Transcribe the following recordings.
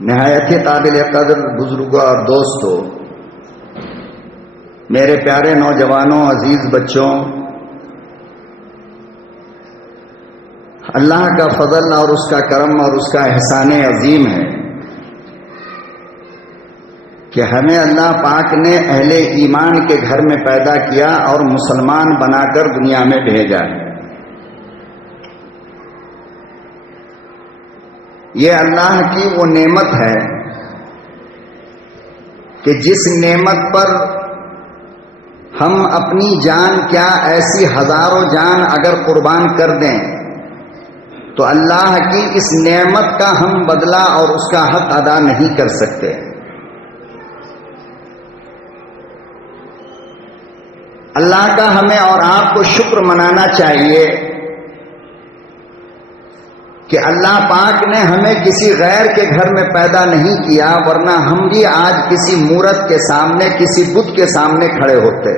نہایت قابل قدر بزرگوں اور دوستوں، میرے پیارے نوجوانوں، عزیز بچوں، اللہ کا فضل اور اس کا کرم اور اس کا احسان عظیم ہے کہ ہمیں اللہ پاک نے اہل ایمان کے گھر میں پیدا کیا اور مسلمان بنا کر دنیا میں بھیجا ہے۔ یہ اللہ کی وہ نعمت ہے کہ جس نعمت پر ہم اپنی جان کیا ایسی ہزاروں جان اگر قربان کر دیں تو اللہ کی اس نعمت کا ہم بدلہ اور اس کا حق ادا نہیں کر سکتے۔ اللہ کا ہمیں اور آپ کو شکر منانا چاہیے کہ اللہ پاک نے ہمیں کسی غیر کے گھر میں پیدا نہیں کیا، ورنہ ہم بھی آج کسی مورت کے سامنے، کسی بت کے سامنے کھڑے ہوتے۔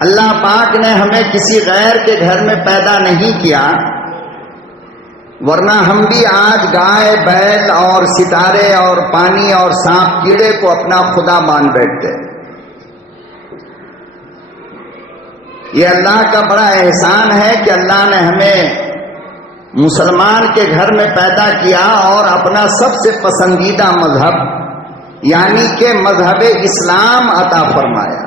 اللہ پاک نے ہمیں کسی غیر کے گھر میں پیدا نہیں کیا، ورنہ ہم بھی آج گائے، بیل اور ستارے اور پانی اور سانپ کیڑے کو اپنا خدا مان بیٹھتے۔ یہ اللہ کا بڑا احسان ہے کہ اللہ نے ہمیں مسلمان کے گھر میں پیدا کیا اور اپنا سب سے پسندیدہ مذہب یعنی کہ مذہب اسلام عطا فرمایا۔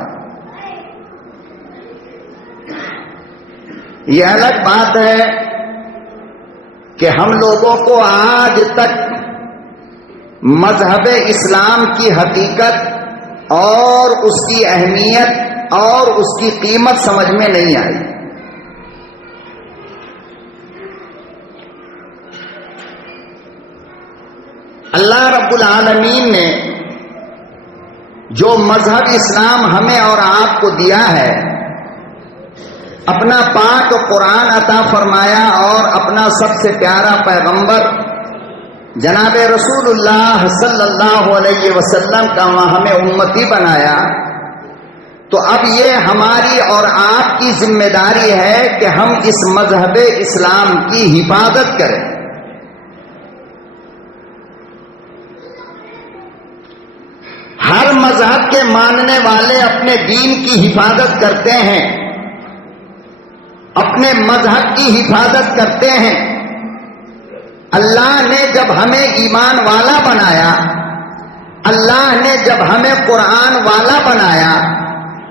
یہ الگ بات ہے کہ ہم لوگوں کو آج تک مذہب اسلام کی حقیقت اور اس کی اہمیت اور اس کی قیمت سمجھ میں نہیں آئی۔ اللہ رب العالمین نے جو مذہب اسلام ہمیں اور آپ کو دیا ہے، اپنا پاک قرآن عطا فرمایا اور اپنا سب سے پیارا پیغمبر جناب رسول اللہ صلی اللہ علیہ وسلم کا ہمیں امتی بنایا، تو اب یہ ہماری اور آپ کی ذمہ داری ہے کہ ہم اس مذہب اسلام کی حفاظت کریں۔ ہر مذہب کے ماننے والے اپنے دین کی حفاظت کرتے ہیں، اپنے مذہب کی حفاظت کرتے ہیں۔ اللہ نے جب ہمیں ایمان والا بنایا، اللہ نے جب ہمیں قرآن والا بنایا،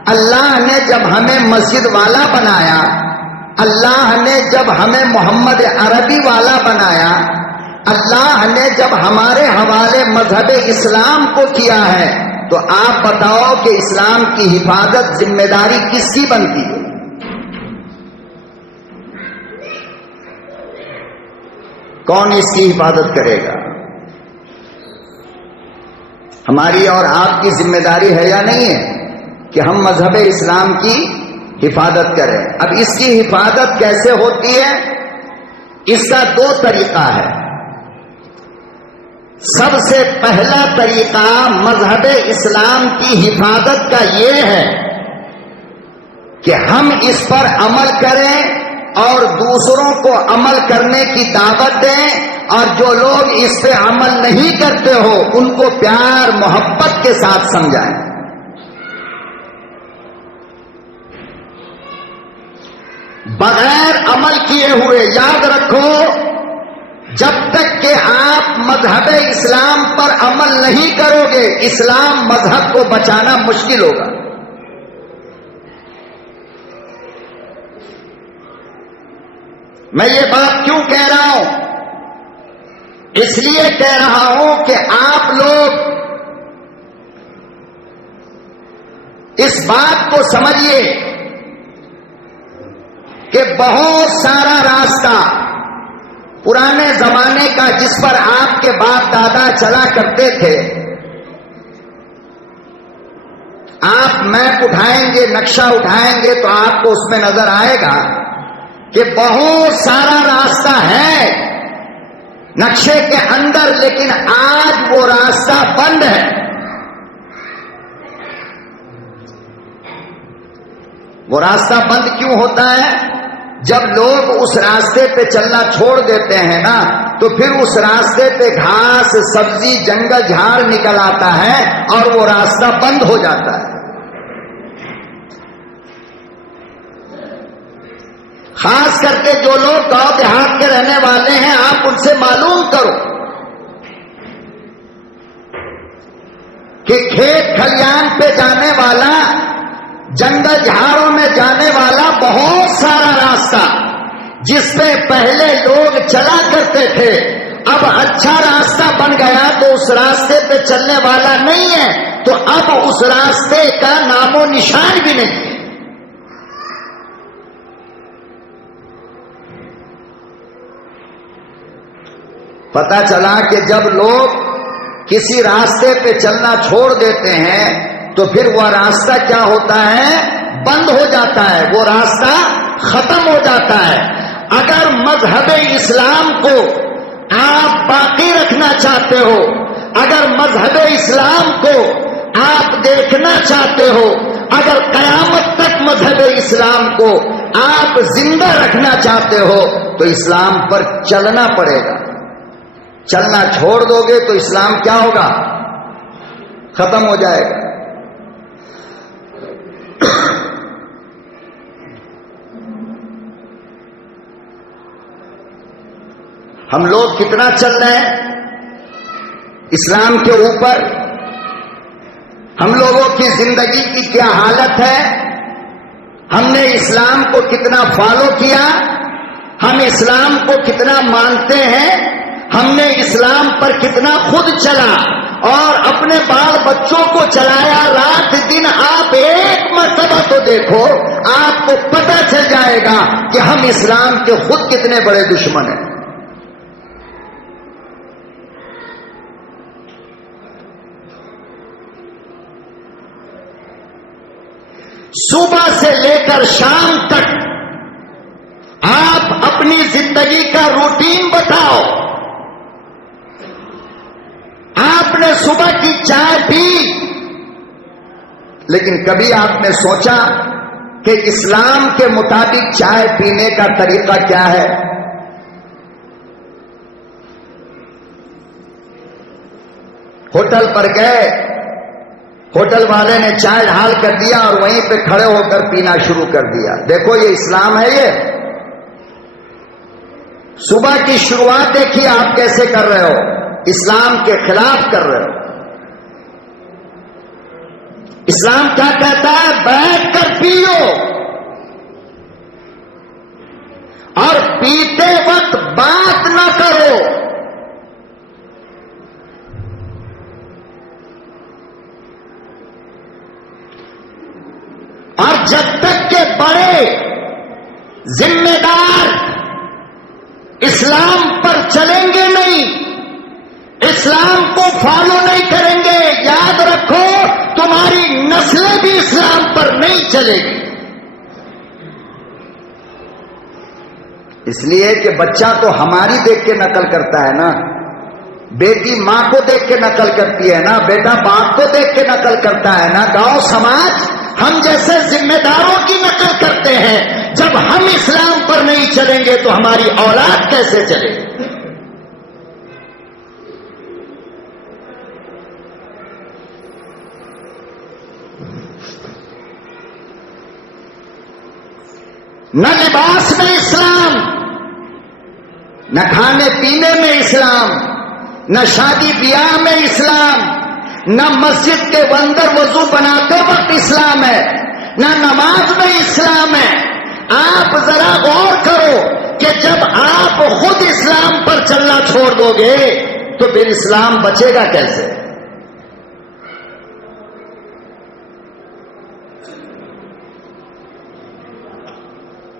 اللہ نے جب ہمیں مسجد والا بنایا، اللہ نے جب ہمیں محمد عربی والا بنایا، اللہ نے جب ہمارے حوالے مذہب اسلام کو کیا ہے، تو آپ بتاؤ کہ اسلام کی حفاظت ذمہ داری کس کی بنتی ہے؟ کون اس کی حفاظت کرے گا؟ ہماری اور آپ کی ذمہ داری ہے یا نہیں ہے کہ ہم مذہب اسلام کی حفاظت کریں؟ اب اس کی حفاظت کیسے ہوتی ہے؟ اس کا دو طریقہ ہے۔ سب سے پہلا طریقہ مذہب اسلام کی حفاظت کا یہ ہے کہ ہم اس پر عمل کریں اور دوسروں کو عمل کرنے کی دعوت دیں، اور جو لوگ اس پہ عمل نہیں کرتے ہو ان کو پیار محبت کے ساتھ سمجھائیں۔ بغیر عمل کیے ہوئے، یاد رکھو، جب تک کہ آپ مذہب اسلام پر عمل نہیں کرو گے، اسلام مذہب کو بچانا مشکل ہوگا۔ میں یہ بات کیوں کہہ رہا ہوں؟ اس لیے کہہ رہا ہوں کہ آپ لوگ اس بات کو سمجھیے کہ بہت سارا راستہ پرانے زمانے کا جس پر آپ کے باپ دادا چلا کرتے تھے، آپ میپ اٹھائیں گے، نقشہ اٹھائیں گے تو آپ کو اس میں نظر آئے گا کہ بہت سارا راستہ ہے نقشے کے اندر، لیکن آج وہ راستہ بند ہے۔ وہ راستہ بند کیوں ہوتا ہے؟ جب لوگ اس راستے پہ چلنا چھوڑ دیتے ہیں نا تو پھر اس راستے پہ گھاس سبزی جنگل جھاڑ نکل آتا ہے اور وہ راستہ بند ہو جاتا ہے. خاص کر کے جو لوگ گاؤں دیہات کے رہنے والے ہیں آپ ان سے معلوم کرو کہ کھیت کھلیان پہ جانے والا جنگل جھاڑوں میں جانے والا بہت سارا راستہ جس پہ پہلے لوگ چلا کرتے تھے اب اچھا راستہ بن گیا تو اس راستے پہ چلنے والا نہیں ہے تو اب اس راستے کا نام و نشان بھی نہیں ہے. پتا چلا کہ جب لوگ کسی راستے پہ چلنا چھوڑ دیتے ہیں تو پھر وہ راستہ کیا ہوتا ہے؟ بند ہو جاتا ہے، وہ راستہ ختم ہو جاتا ہے. اگر مذہب اسلام کو آپ باقی رکھنا چاہتے ہو، اگر مذہب اسلام کو آپ دیکھنا چاہتے ہو، اگر قیامت تک مذہب اسلام کو آپ زندہ رکھنا چاہتے ہو تو اسلام پر چلنا پڑے گا. چلنا چھوڑ دو گے تو اسلام کیا ہوگا؟ ختم ہو جائے گا. ہم لوگ کتنا چل رہے ہیں اسلام کے اوپر؟ ہم لوگوں کی زندگی کی کیا حالت ہے؟ ہم نے اسلام کو کتنا فالو کیا؟ ہم اسلام کو کتنا مانتے ہیں؟ ہم نے اسلام پر کتنا خود چلا اور اپنے بال بچوں کو چلایا؟ رات دن آپ ایک مرتبہ تو دیکھو، آپ کو پتہ چل جائے گا کہ ہم اسلام کے خود کتنے بڑے دشمن ہیں. صبح سے لے کر شام تک آپ اپنی زندگی کا روٹین بتاؤ. آپ نے صبح کی چائے پی، لیکن کبھی آپ نے سوچا کہ اسلام کے مطابق چائے پینے کا طریقہ کیا ہے؟ ہوٹل پر گئے، ہوٹل والے نے چائے ڈھال کر دیا اور وہیں پہ کھڑے ہو کر پینا شروع کر دیا. دیکھو یہ اسلام ہے؟ یہ صبح کی شروعات دیکھیے آپ کیسے کر رہے ہو، اسلام کے خلاف کر رہے ہو. اسلام کیا کہتا ہے؟ بیٹھ کر پیو اور پیتے وقت بات نہ کرو. اور جب تک کہ بڑے ذمہ دار اسلام پر چلیں گے نہیں، اسلام کو فالو نہیں کریں گے، یاد رکھو تمہاری نسلیں بھی اسلام پر نہیں چلے گی. اس لیے کہ بچہ تو ہماری دیکھ کے نقل کرتا ہے نا، بیٹی ماں کو دیکھ کے نقل کرتی ہے نا، بیٹا باپ کو دیکھ کے نقل کرتا ہے نا، گاؤں سماج ہم جیسے ذمہ داروں کی نقل کرتے ہیں. جب ہم اسلام پر نہیں چلیں گے تو ہماری اولاد کیسے چلے گی؟ نہ لباس میں اسلام، نہ کھانے پینے میں اسلام، نہ شادی بیاہ میں اسلام، نہ مسجد کے اندر وضو بناتے وقت اسلام ہے، نہ نماز میں اسلام ہے. آپ ذرا غور کرو کہ جب آپ خود اسلام پر چلنا چھوڑ دو گے تو پھر اسلام بچے گا کیسے؟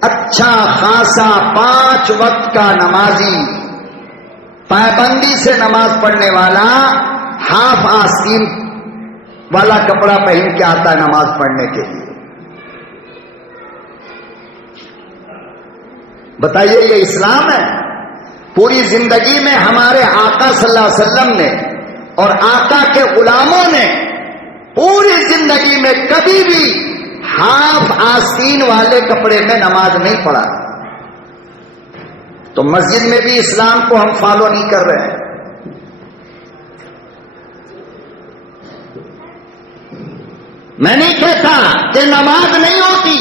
اچھا خاصا 5 وقت کا نمازی، پابندی سے نماز پڑھنے والا، ہاف آستین والا کپڑا پہن کے آتا ہے نماز پڑھنے کے لیے. بتائیے یہ اسلام ہے؟ پوری زندگی میں ہمارے آقا صلی اللہ علیہ وسلم نے اور آقا کے غلاموں نے پوری زندگی میں کبھی بھی ہاف آستین والے کپڑے میں نماز نہیں پڑھا. تو مسجد میں بھی اسلام کو ہم فالو نہیں کر رہے ہیں. میں نہیں کہتا کہ نماز نہیں ہوتی،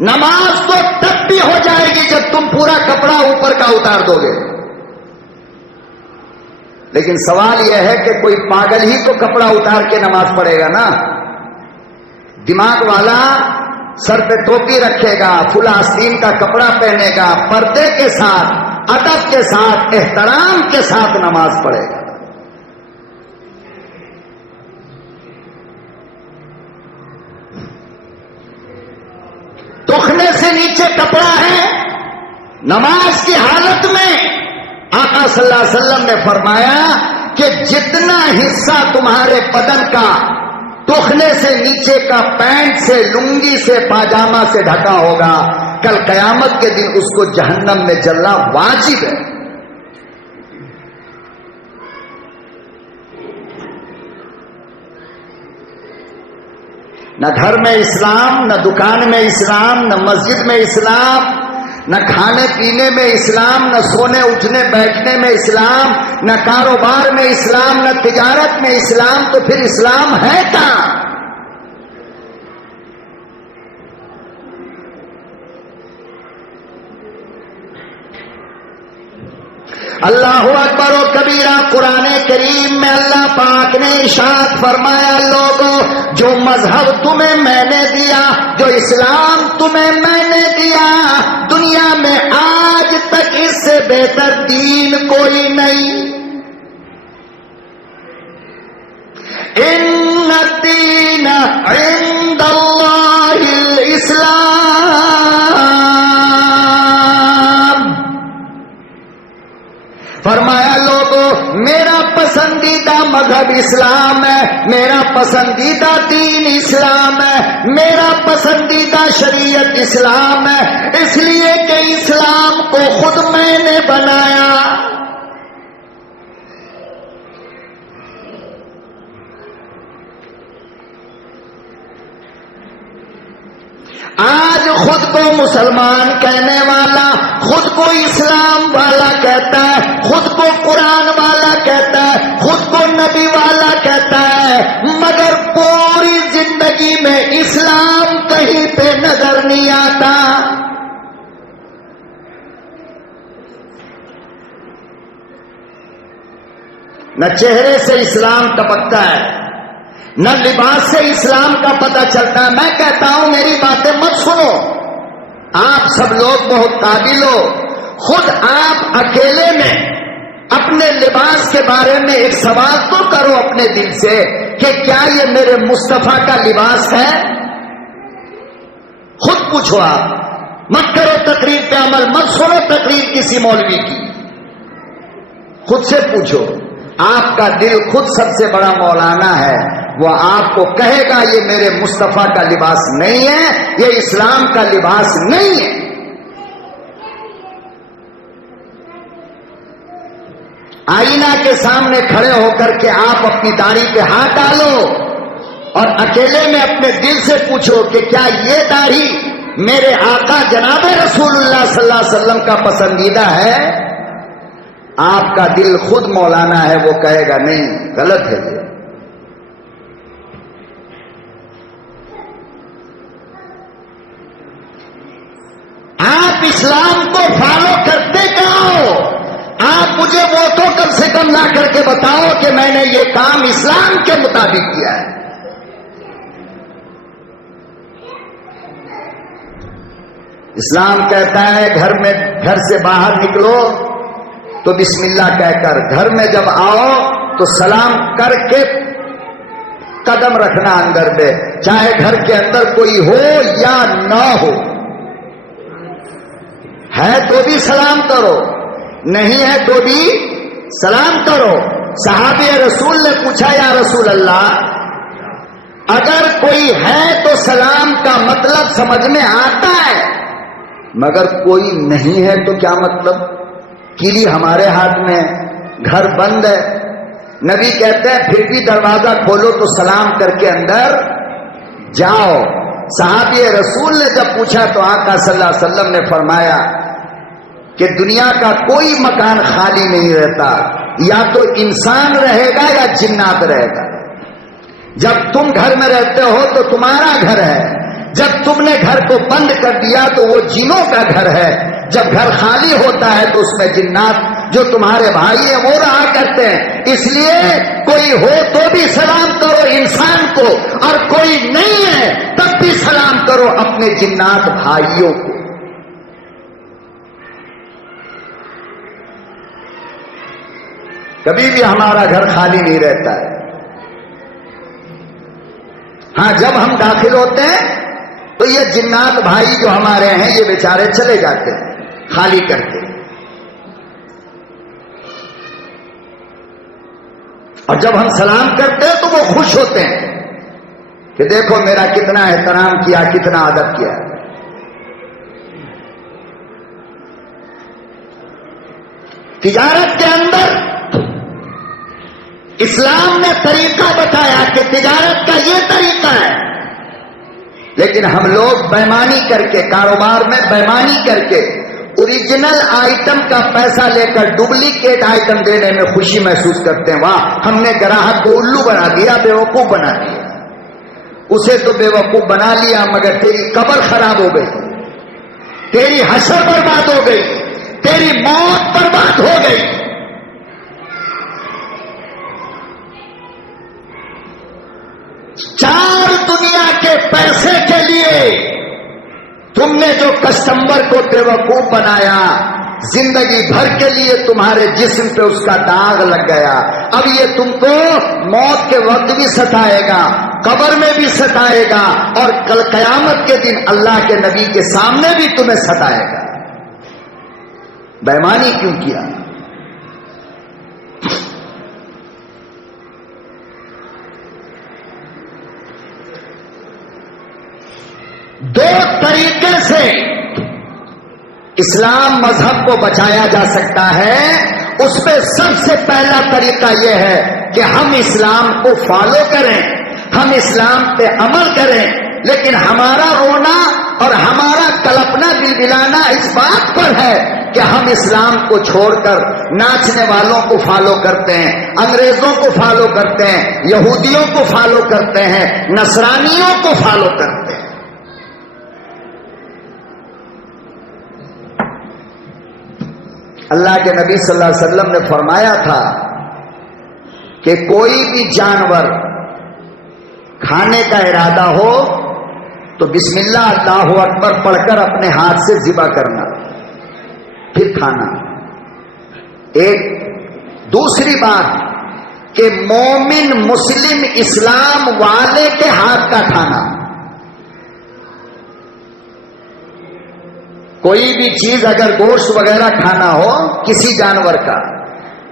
نماز تو تب بھی ہو جائے گی جب تم پورا کپڑا اوپر کا اتار دو گے. لیکن سوال یہ ہے کہ کوئی پاگل ہی تو کپڑا اتار کے نماز پڑھے گا نا. دماغ والا سر پہ ٹوپی رکھے گا، فل آستین کا کپڑا پہنے گا، پردے کے ساتھ، ادب کے ساتھ، احترام کے ساتھ نماز پڑھے گا. ٹخنے سے نیچے کپڑا ہے. نماز کی حالت میں آقا صلی اللہ علیہ وسلم نے فرمایا کہ جتنا حصہ تمہارے بدن کا ٹخنے سے نیچے کا پینٹ سے، لنگی سے، پاجامہ سے ڈھکا ہوگا، کل قیامت کے دن اس کو جہنم میں جلنا واجب ہے. نہ گھر میں اسلام، نہ دکان میں اسلام، نہ مسجد میں اسلام، نہ کھانے پینے میں اسلام، نہ سونے اٹھنے بیٹھنے میں اسلام، نہ کاروبار میں اسلام، نہ تجارت میں اسلام. تو پھر اسلام ہے کہاں؟ اللہ اکبر و کبیرہ. قرآن کریم میں اللہ پاک نے ارشاد فرمایا، لوگوں جو مذہب تمہیں میں نے دیا، جو اسلام تمہیں میں نے دیا، دنیا میں آج تک اس سے بہتر دین کوئی نہیں. ان الدین عند اللہ الاسلام. فرمایا لوگوں میرا پسندیدہ مذہب اسلام ہے، میرا پسندیدہ دین اسلام ہے، میرا پسندیدہ شریعت اسلام ہے، اس لیے کہ اسلام کو خود میں نے بنایا. آج خود کو مسلمان کہنے والا، خود کو اسلام والا کہتا ہے، خود کو قرآن والا کہتا ہے، خود کو نبی والا کہتا ہے، مگر پوری زندگی میں اسلام کہیں پہ نظر نہیں آتا. نہ چہرے سے اسلام ٹپکتا ہے، نہ لباس سے اسلام کا پتہ چلتا ہے. میں کہتا ہوں میری باتیں مت سنو، آپ سب لوگ بہت قابل ہو. خود آپ اکیلے میں اپنے لباس کے بارے میں ایک سوال تو کرو اپنے دل سے کہ کیا یہ میرے مصطفیٰ کا لباس ہے؟ خود پوچھو. آپ مت کرو تقریر پہ عمل، مت سنو تقریر کسی مولوی کی. خود سے پوچھو. آپ کا دل خود سب سے بڑا مولانا ہے، وہ آپ کو کہے گا یہ میرے مصطفیٰ کا لباس نہیں ہے، یہ اسلام کا لباس نہیں ہے. آئینہ کے سامنے کھڑے ہو کر کے آپ اپنی داڑھی پہ ہاتھ ڈالو اور اکیلے میں اپنے دل سے پوچھو کہ کیا یہ داڑھی میرے آقا جناب رسول اللہ صلی اللہ علیہ وسلم کا پسندیدہ ہے؟ آپ کا دل خود مولانا ہے، وہ کہے گا نہیں، غلط ہے یہ. آپ اسلام کو فالو کرتے کہاں ہو؟ آپ مجھے وہ تو کم سے کم لا کر کے بتاؤ کہ میں نے یہ کام اسلام کے مطابق کیا ہے. اسلام کہتا ہے گھر سے باہر نکلو تو بسم اللہ کہہ کر، گھر میں جب آؤ تو سلام کر کے قدم رکھنا اندر پہ، چاہے گھر کے اندر کوئی ہو یا نہ ہو. ہے تو بھی سلام کرو، نہیں ہے تو بھی سلام کرو. صحابی رسول نے پوچھا یا رسول اللہ اگر کوئی ہے تو سلام کا مطلب سمجھ میں آتا ہے، مگر کوئی نہیں ہے تو کیا مطلب؟ کیلی ہمارے ہاتھ میں، گھر بند ہے. نبی کہتے ہیں پھر بھی دروازہ کھولو تو سلام کر کے اندر جاؤ. صحابی رسول نے جب پوچھا تو آقا صلی اللہ علیہ وسلم نے فرمایا کہ دنیا کا کوئی مکان خالی نہیں رہتا، یا تو انسان رہے گا یا جنات رہے گا۔ جب تم گھر میں رہتے ہو تو تمہارا گھر ہے، جب تم نے گھر کو بند کر دیا تو وہ جنوں کا گھر ہے، جب گھر خالی ہوتا ہے تو اس میں جنات جو تمہارے بھائی ہیں وہ رہا کرتے ہیں۔ اس لیے کوئی ہو تو بھی سلام کرو انسان کو، اور کوئی نہیں ہے تب بھی سلام کرو اپنے جنات بھائیوں کو۔ کبھی بھی ہمارا گھر خالی نہیں رہتا ہے۔ ہاں جب ہم داخل ہوتے ہیں تو یہ جنات بھائی جو ہمارے ہیں یہ بیچارے چلے جاتے ہیں خالی کر کے، اور جب ہم سلام کرتے ہیں تو وہ خوش ہوتے ہیں کہ دیکھو میرا کتنا احترام کیا، کتنا ادب کیا۔ تجارت کے اندر اسلام نے طریقہ بتایا کہ تجارت کا یہ طریقہ ہے، لیکن ہم لوگ بےمانی کر کے، کاروبار میں بےمانی کر کے اوریجنل آئٹم کا پیسہ لے کر ڈپلیکیٹ آئٹم دینے میں خوشی محسوس کرتے ہیں۔ واہ، ہم نے گراہک کو الو بنا دیا، بیوقوف بنا دیا۔ اسے تو بیوقوف بنا لیا، مگر تیری قبر خراب ہو گئی، تیری حشر برباد ہو گئی، تیری موت برباد ہو گئی۔ چار دنیا کے پیسے کے لیے تم نے جو کسٹمر کو بیوقوف بنایا، زندگی بھر کے لیے تمہارے جسم پہ اس کا داغ لگ گیا۔ اب یہ تم کو موت کے وقت بھی ستائے گا، قبر میں بھی ستائے گا، اور کل قیامت کے دن اللہ کے نبی کے سامنے بھی تمہیں ستائے گا۔ بےمانی کیوں کیا؟ دو طریقے سے اسلام مذہب کو بچایا جا سکتا ہے۔ اس میں سب سے پہلا طریقہ یہ ہے کہ ہم اسلام کو فالو کریں، ہم اسلام پہ عمل کریں، لیکن ہمارا رونا اور ہمارا کلپنا بلبلانا اس بات پر ہے کہ ہم اسلام کو چھوڑ کر ناچنے والوں کو فالو کرتے ہیں، انگریزوں کو فالو کرتے ہیں، یہودیوں کو فالو کرتے ہیں، نصرانیوں کو فالو کرتے ہیں۔ اللہ کے نبی صلی اللہ علیہ وسلم نے فرمایا تھا کہ کوئی بھی جانور کھانے کا ارادہ ہو تو بسم اللہ اللہ اکبر پڑھ کر اپنے ہاتھ سے ذبح کرنا، پھر کھانا۔ ایک دوسری بات کہ مومن مسلم اسلام والے کے ہاتھ کا کھانا، کوئی بھی چیز اگر گوشت وغیرہ کھانا ہو کسی جانور کا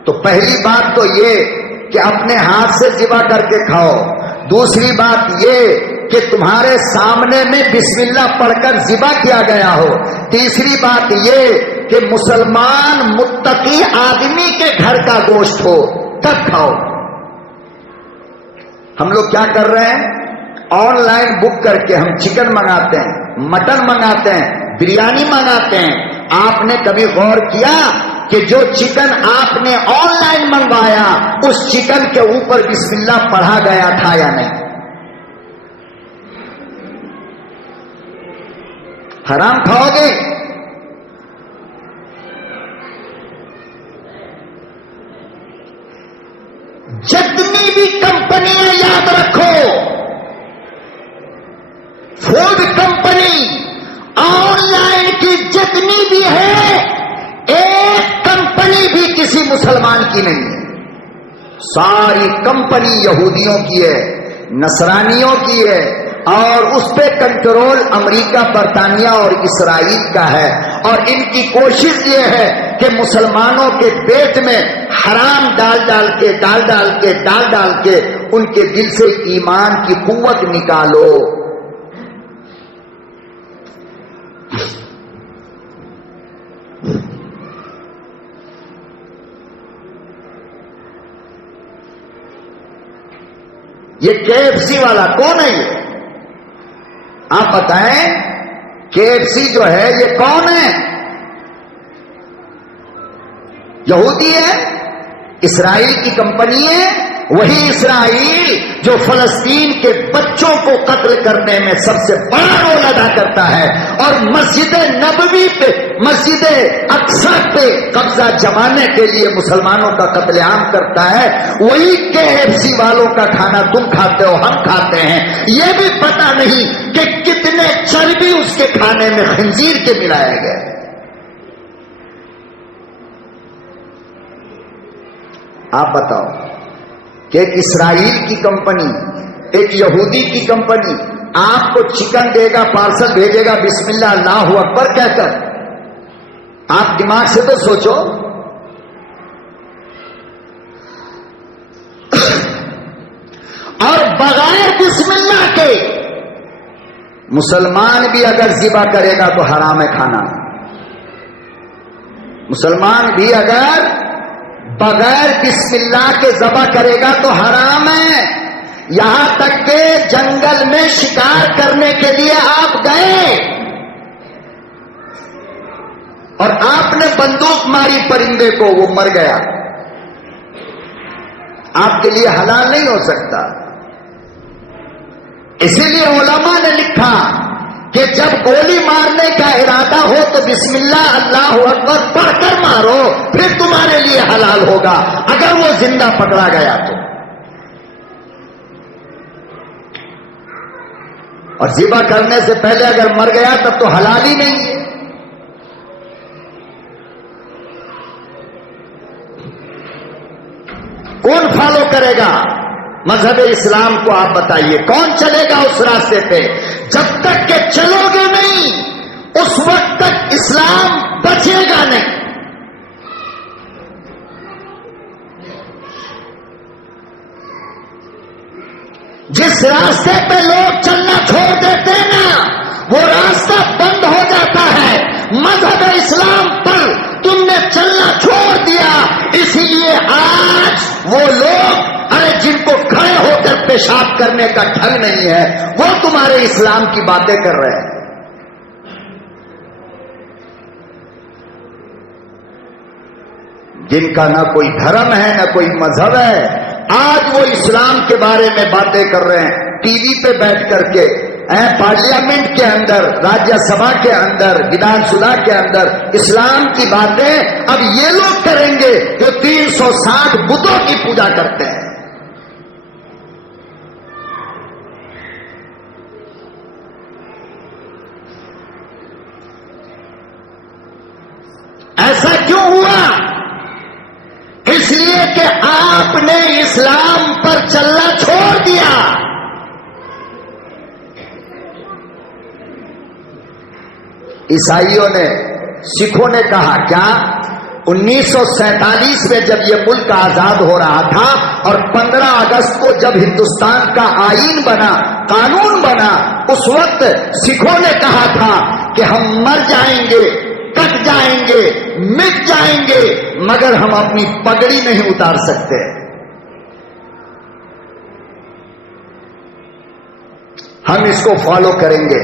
تو پہلی بات تو یہ کہ اپنے ہاتھ سے ذبح کر کے کھاؤ، دوسری بات یہ کہ تمہارے سامنے میں بسم اللہ پڑھ کر ذبح کیا گیا ہو، تیسری بات یہ کہ مسلمان متقی آدمی کے گھر کا گوشت ہو تب کھاؤ۔ ہم لوگ کیا کر رہے ہیں؟ آن لائن بک کر کے ہم چکن منگاتے ہیں، مٹن منگاتے ہیں، بریانی منگاتے ہیں۔ آپ نے کبھی غور کیا کہ جو چکن آپ نے آن لائن منگوایا اس چکن کے اوپر بسم اللہ پڑھا گیا تھا یا نہیں؟ حرام کھاؤ گے؟ جتنی بھی کمپنیاں یاد رکھو، فوڈ کمپنی آن لائن کی جتنی بھی ہے، ایک کمپنی بھی کسی مسلمان کی نہیں ہے، ساری کمپنی یہودیوں کی ہے، نصرانیوں کی ہے، اور اس پہ کنٹرول امریکہ، برطانیہ اور اسرائیل کا ہے، اور ان کی کوشش یہ ہے کہ مسلمانوں کے پیٹ میں حرام ڈال ڈال کے ان کے دل سے ایمان کی قوت نکالو۔ یہ KFC والا کون ہے؟ یہ آپ بتائیں، KFC جو ہے یہ کون ہے؟ یہودی ہے، اسرائیل کی کمپنی ہے، وہی اسرائیل جو فلسطین کے بچوں کو قتل کرنے میں سب سے بڑا رول ادا کرتا ہے اور مسجد نبوی پہ، مسجد اقصی پہ قبضہ جمانے کے لیے مسلمانوں کا قتل عام کرتا ہے، وہی KFC والوں کا کھانا تم کھاتے ہو، ہم کھاتے ہیں، یہ بھی پتہ نہیں کہ کتنے چربی اس کے کھانے میں خنزیر کے ملائے گئے۔ آپ بتاؤ کہ ایک اسرائیل کی کمپنی، ایک یہودی کی کمپنی آپ کو چکن دے گا، پارسل بھیجے گا بسم اللہ اللہ اکبر کہہ کر، آپ دماغ سے تو سوچو۔ اور بغیر بسم اللہ کے مسلمان بھی اگر ذبح کرے گا تو حرام ہے کھانا، مسلمان بھی اگر بغیر بسم اللہ کے ذبح کرے گا تو حرام ہے۔ یہاں تک کہ جنگل میں شکار کرنے کے لیے آپ گئے اور آپ نے بندوق ماری پرندے کو، وہ مر گیا، آپ کے لیے حلال نہیں ہو سکتا۔ اسی لیے علماء نے لکھا کہ جب گولی مارنے کا ارادہ ہو تو بسم اللہ اللہ اکبر پڑھ کر مارو، پھر تمہارے لیے حلال ہوگا اگر وہ زندہ پکڑا گیا تو۔ اور ذبح کرنے سے پہلے اگر مر گیا تب تو حلال ہی نہیں ہے۔ کون فالو کرے گا مذہب اسلام کو؟ آپ بتائیے کون چلے گا اس راستے پہ؟ جب تک کہ چلو گے نہیں اس وقت تک اسلام بچے گا نہیں۔ جس راستے پہ لوگ چلنا چھوڑ دیتے ہیں نا، وہ راستہ بند ہو جاتا ہے۔ مذہب اسلام پر تم نے چلنا چھوڑ دیا، اسی لیے آج وہ لوگ جن کو کھڑے ہو کر پیشاب کرنے کا ڈھنگ نہیں ہے، وہ تمہارے اسلام کی باتیں کر رہے ہیں۔ جن کا نہ کوئی دھرم ہے نہ کوئی مذہب ہے، آج وہ اسلام کے بارے میں باتیں کر رہے ہیں، ٹی وی پہ بیٹھ کر کے، پارلیمنٹ کے اندر، راجیہ سبھا کے اندر، ودھان سبھا کے اندر اسلام کی باتیں اب یہ لوگ کریں گے جو 360 بتوں کی پوجا کرتے ہیں۔ ایسا کیوں ہوا؟ اس لیے کہ آپ نے اسلام پر چلنا چھوڑ دیا۔ عیسائیوں نے، سکھوں نے کہا کیا 1947 میں جب یہ ملک آزاد ہو رہا تھا اور 15 اگست کو جب ہندوستان کا آئین بنا، قانون بنا، اس وقت سکھوں نے کہا تھا کہ ہم مر جائیں گے، کٹ جائیں گے، مٹ جائیں گے، مگر ہم اپنی پگڑی نہیں اتار سکتے۔ ہم اس کو فالو کریں گے۔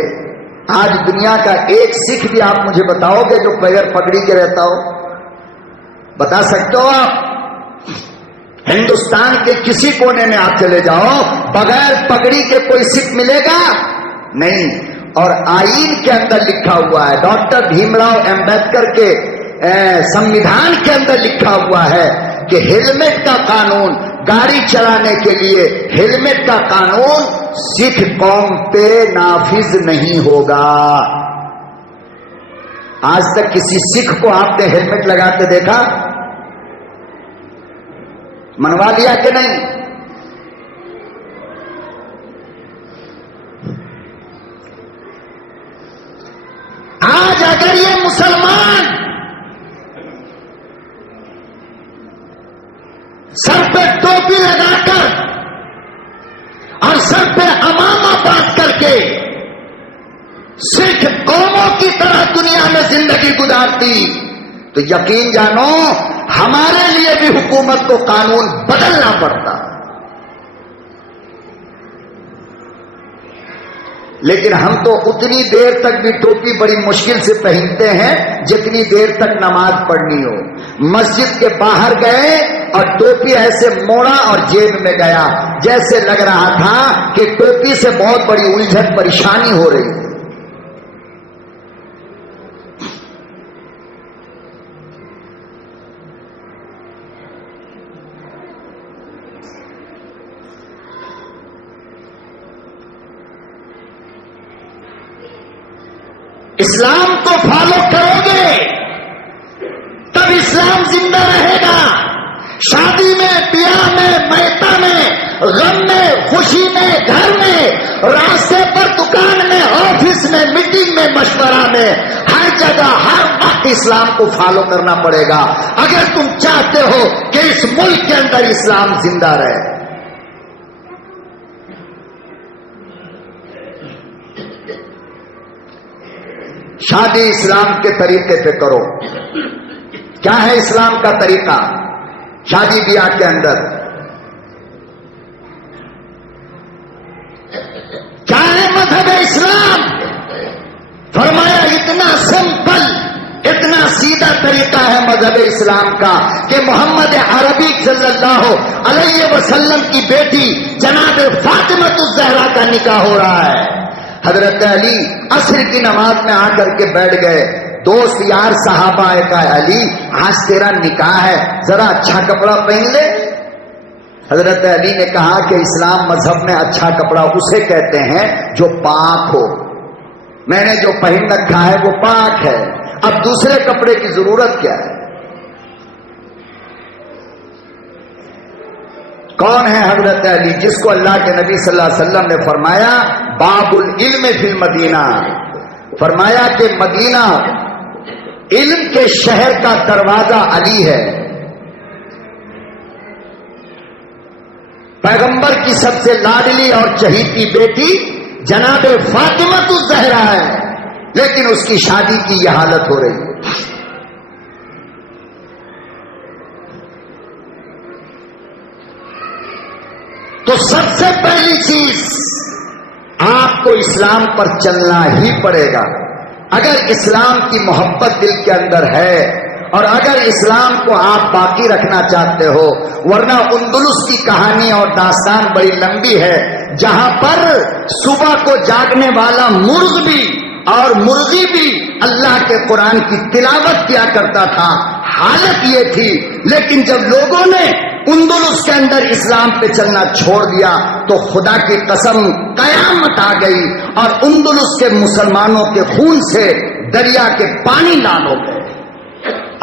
آج دنیا کا ایک سکھ بھی آپ مجھے بتاؤ گے جو بغیر پگڑی کے رہتا ہو؟ بتا سکتے ہو آپ؟ ہندوستان کے کسی کونے میں آپ چلے جاؤ، بغیر پگڑی کے کوئی سکھ ملے گا نہیں۔ اور آئین کے اندر لکھا ہوا ہے، ڈاکٹر بھیم راؤ امبیڈکر کے سمویدھان کے اندر لکھا ہوا ہے کہ ہیلمٹ کا قانون، گاڑی چلانے کے لیے ہیلمٹ کا قانون سکھ قوم پہ نافذ نہیں ہوگا۔ آج تک کسی سکھ کو آپ نے ہیلمٹ لگاتے دیکھا؟ منوا لیا کہ نہیں؟ آج اگر یہ مسلمان سر پہ ٹوپی لگا کر اور سر پہ امامہ باندھ کر کے سکھ قوموں کی طرح دنیا میں زندگی گزارتی تو یقین جانو ہمارے لیے بھی حکومت کو قانون بدلنا پڑتا۔ لیکن ہم تو اتنی دیر تک بھی ٹوپی بڑی مشکل سے پہنتے ہیں جتنی دیر تک نماز پڑھنی ہو. مسجد کے باہر گئے اور ٹوپی ایسے موڑا اور جیب میں گیا، جیسے لگ رہا تھا کہ ٹوپی سے بہت بڑی الجھن پریشانی ہو رہی ہے. اسلام کو فالو کرو گے تب اسلام زندہ رہے گا. شادی میں، بیاہ میں، میتہ میں، غم میں، خوشی میں، گھر میں، راستے پر، دکان میں، آفس میں، میٹنگ میں، مشورہ میں، ہر جگہ ہر وقت اسلام کو فالو کرنا پڑے گا اگر تم چاہتے ہو کہ اس ملک کے اندر اسلام زندہ رہے. شادی اسلام کے طریقے پہ کرو. کیا ہے اسلام کا طریقہ شادی بیاہ کے اندر؟ کیا ہے مذہب اسلام؟ فرمایا اتنا سمپل، اتنا سیدھا طریقہ ہے مذہب اسلام کا کہ محمد عربی صلی اللہ علیہ وسلم کی بیٹی جناب فاطمہ الزہرا کا نکاح ہو رہا ہے. حضرت علی عصر کی نماز میں آ کر کے بیٹھ گئے. دوست یار صحابہ کا علی آج تیرا نکاح ہے، ذرا اچھا کپڑا پہن لے. حضرت علی نے کہا کہ اسلام مذہب میں اچھا کپڑا اسے کہتے ہیں جو پاک ہو. میں نے جو پہن رکھا ہے وہ پاک ہے، اب دوسرے کپڑے کی ضرورت کیا ہے؟ کون ہے حضرت علی جس کو اللہ کے نبی صلی اللہ علیہ وسلم نے فرمایا باب العلم فی المدینہ، فرمایا کہ مدینہ علم کے شہر کا دروازہ علی ہے. پیغمبر کی سب سے لاڈلی اور چہیتی بیٹی جناب فاطمہ الزہرا ہے، لیکن اس کی شادی کی یہ حالت ہو رہی ہے. تو سب سے پہلی چیز آپ کو اسلام پر چلنا ہی پڑے گا. اگر اسلام کی محبت دل کے اندر ہے اور اگر اسلام کو آپ باقی رکھنا چاہتے ہو، ورنہ اندلس کی کہانی اور داستان بڑی لمبی ہے جہاں پر صبح کو جاگنے والا مرغ بھی اور مرغی بھی اللہ کے قرآن کی تلاوت کیا کرتا تھا. حالت یہ تھی، لیکن جب لوگوں نے اندلس کے اندر اسلام پہ چلنا چھوڑ دیا تو خدا کی قسم قیامت آ گئی اور اندلس کے مسلمانوں کے خون سے دریا کے پانی لال ہو گئے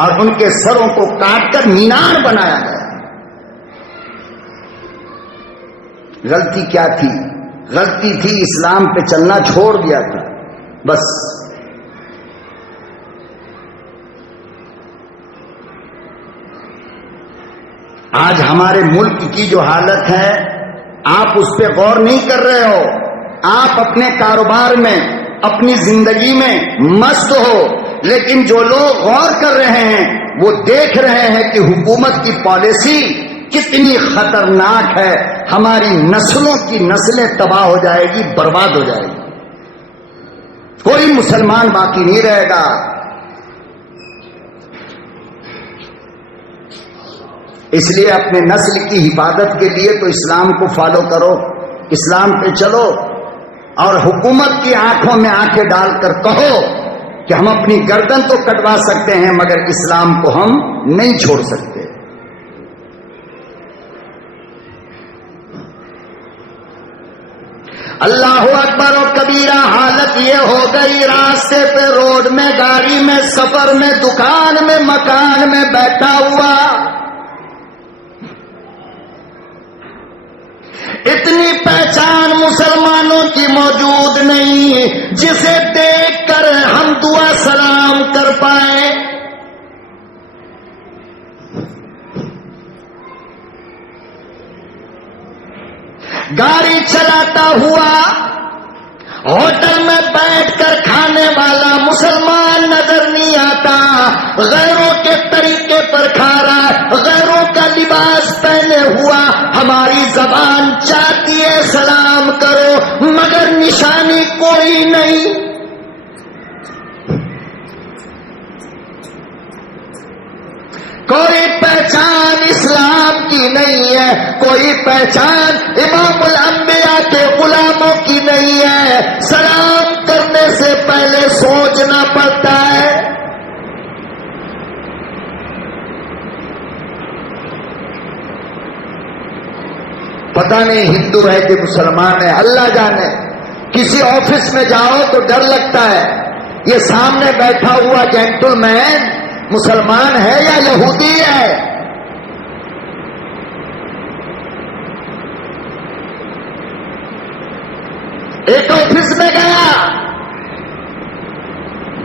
اور ان کے سروں کو کاٹ کر مینار بنایا گیا. غلطی کیا تھی؟ غلطی تھی اسلام پہ چلنا چھوڑ دیا تھا بس. آج ہمارے ملک کی جو حالت ہے آپ اس پہ غور نہیں کر رہے ہو. آپ اپنے کاروبار میں، اپنی زندگی میں مست ہو، لیکن جو لوگ غور کر رہے ہیں وہ دیکھ رہے ہیں کہ حکومت کی پالیسی کتنی خطرناک ہے. ہماری نسلوں کی نسلیں تباہ ہو جائے گی، برباد ہو جائے گی، کوئی مسلمان باقی نہیں رہے گا. اس لیے اپنے نسل کی حفاظت کے لیے تو اسلام کو فالو کرو، اسلام پہ چلو اور حکومت کی آنکھوں میں آنکھیں ڈال کر کہو کہ ہم اپنی گردن تو کٹوا سکتے ہیں مگر اسلام کو ہم نہیں چھوڑ سکتے. اللہ اکبر و کبیرہ. حالت یہ ہو گئی راستے پہ، روڈ میں، گاڑی میں، سفر میں، دکان میں، مکان میں بیٹھا ہوا اتنی پہچان مسلمانوں کی موجود نہیں جسے دیکھ کر ہم دعا سلام کر پائیں. گاڑی چلاتا ہوا ہوٹل میں بیٹھ کر کھانے والا مسلمان نظر نہیں آتا، غیروں کے طریقے پر کھا رہا، غیروں کا لباس پہنے ہوا. ہماری زبان چاہتی ہے سلام کرو مگر نشانی کوئی نہیں. کوئی پہچان اسلام کی نہیں ہے, کوئی پہچان امام الانبیاء کے غلاموں کی نہیں ہے. سلام کرنے سے پہلے سوچنا پڑتا ہے. پتہ نہیں ہندو ہے کہ مسلمان ہے, اللہ جانے. کسی آفس میں جاؤ تو ڈر لگتا ہے, یہ سامنے بیٹھا ہوا جینٹل مین مسلمان ہے یا یہودی ہے. ایک آفس میں گیا,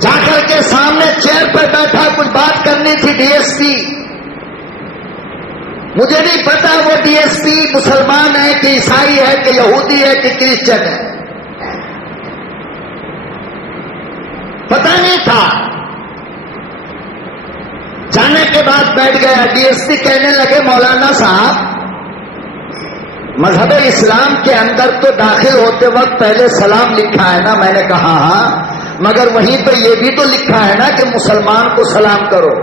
جا کر کے سامنے چیئر پہ بیٹھا, کچھ بات کرنی تھی ڈی ایس پی. مجھے نہیں پتا وہ ڈی ایس پی مسلمان ہے کہ عیسائی ہے کہ یہودی ہے کہ کرسچن ہے, پتا نہیں تھا. جانے کے بعد بیٹھ گیا. ڈی ایس پی کہنے لگے مولانا صاحب, مذہب اسلام کے اندر تو داخل ہوتے وقت پہلے سلام لکھا ہے نا. میں نے کہا ہاں, مگر وہیں پہ یہ بھی تو لکھا ہے نا کہ مسلمان کو سلام کرو.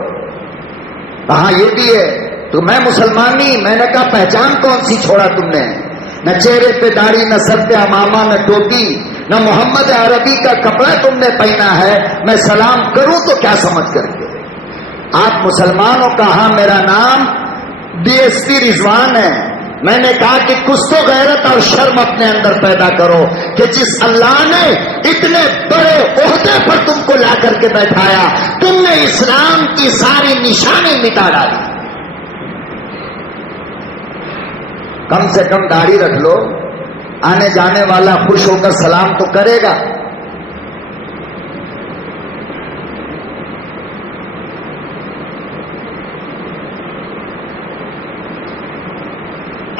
ہاں یہ بھی ہے. تو میں مسلمان نہیں. میں نے کہا پہچان کون سی چھوڑا تم نے؟ نہ چہرے پہ داڑھی, نہ سر پہ امامہ, نہ ٹوپی, نہ محمد عربی کا کپڑا تم نے پہنا ہے. میں سلام کروں تو کیا سمجھ کر کے؟ آپ مسلمانوں کا, ہاں میرا نام ڈی ایس پی رضوان ہے. میں نے کہا کہ کچھ تو غیرت اور شرم اپنے اندر پیدا کرو کہ جس اللہ نے اتنے بڑے عہدے پر تم کو لا کر کے بیٹھایا, تم نے اسلام کی ساری نشانی مٹا ڈالی. کم سے کم داڑھی رکھ لو, آنے جانے والا خوش ہو کر سلام تو کرے گا.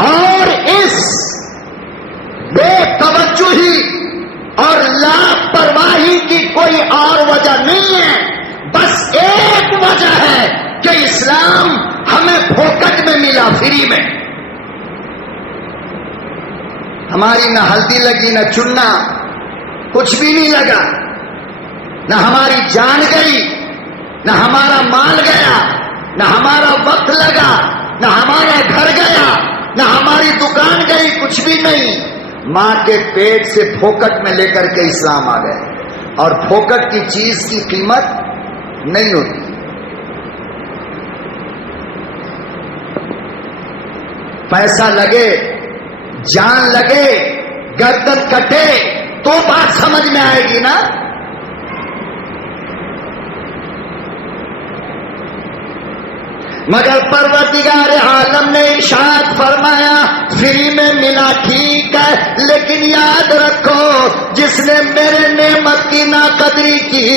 اور اس بے توجہی اور لاپرواہی کی کوئی اور وجہ نہیں ہے, بس ایک وجہ ہے کہ اسلام ہمیں پھوکٹ میں ملا, فری میں. ہماری نہ ہلدی لگی, نہ چننا, کچھ بھی نہیں لگا. نہ ہماری جان گئی, نہ ہمارا مال گیا, نہ ہمارا وقت لگا, نہ ہمارا گھر گیا, نہ ہماری دکان گئی, کچھ بھی نہیں. ماں کے پیٹ سے پھوکٹ میں لے کر کے اسلام آ گئے. اور پھوکٹ کی چیز کی قیمت نہیں ہوتی. پیسہ لگے, جان لگے, گردن کٹے تو بات سمجھ میں آئے گی نا. مگر پروردگار عالم نے ارشاد فرمایا فری میں ملا ٹھیک ہے, لیکن یاد رکھو جس نے میرے نعمت کی ناقدری کی,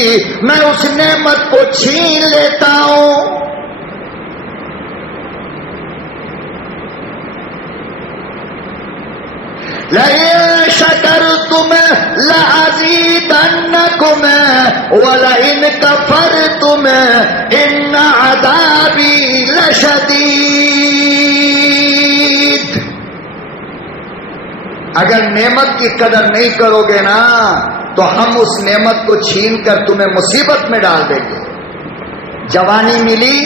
میں اس نعمت کو چھین لیتا ہوں. لئن شکرتم لأزیدنکم ولئن کفرتم ان عذابی لشدید. اگر نعمت کی قدر نہیں کرو گے نا تو ہم اس نعمت کو چھین کر تمہیں مصیبت میں ڈال دیں گے. جوانی ملی,